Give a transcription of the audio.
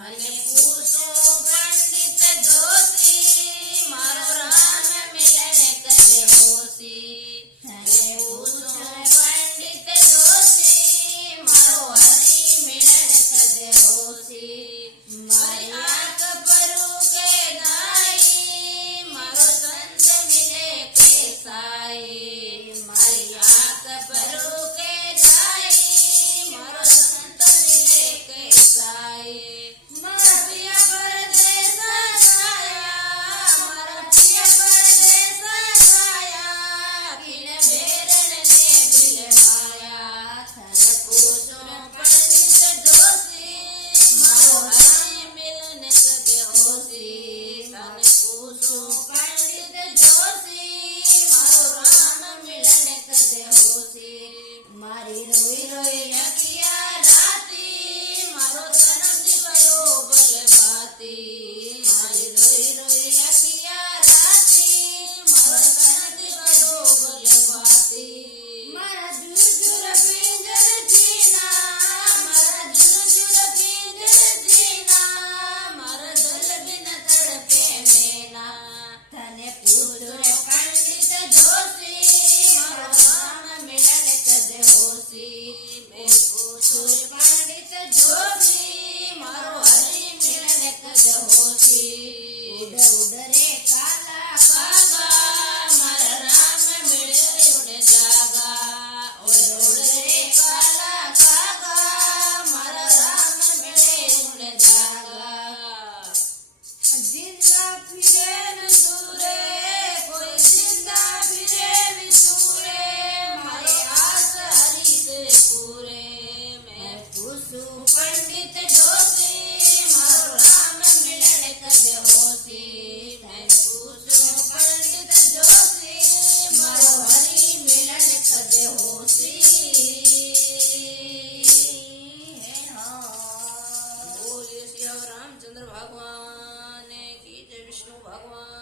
અને પૂછું પંડિત જોશી મારો રામ મિલન કરે હોશી અને પૂછું પંડિત જોશી મારો હરી મિલન કરે હોશી મારી આંખ ભરું કે નાઈ મારો સંત મિલે કે સાઈ મારી આંખ ભરું કે નાઈ મારો સંત મિલે કે સાઈ મારા પ્રિય પરદેશ આયા મારા પ્રિય પરદેશ આયા કિને બેરણ ને દિલવાયા તને પૂછું પંડિત જોશી મારો હરી મિલન કદે હોશી તને પૂછું પંડિત જોશી મારો રામ મિલન કદે હોશી મારી રોઈ રોઈ અખિયા રાતી મારો તનથી ગયો બલબાતી મારી રોઈ રોઈ અખિયા રાતી મારો તનથી ગયો બલબાતી મારા જુરજુર પિંજર જીના મારા જુરજુર પિંજર જીના મારા દલ બિન તડપે મેના તને પૂછું પંડિત જોશી મારો રામ મિલન કદે હોશી મેં પૂછું પંડિત જોશી મારો હરી મિલન કદે હોશી ઉડ ઉડ રે કાલા કાગા મારા રામ મિલે ઉડ જાગા ઉડ ઉડ રે કાલા કાગા મારા રામ મિલે ઉડ જાગા जिंदा फिरे विसूरे कोई जिंदा फिरे विसूरे मारे आस हरी से पूरे मैं पूछूं पंडित जोशी मारो राम मिलन कदे होशी मैं पूछूं पंडित जोशी मारो हरी मिलन कदे होशी बोलिए श्री रामचंद्र भगवान की जय विष्णु भगवान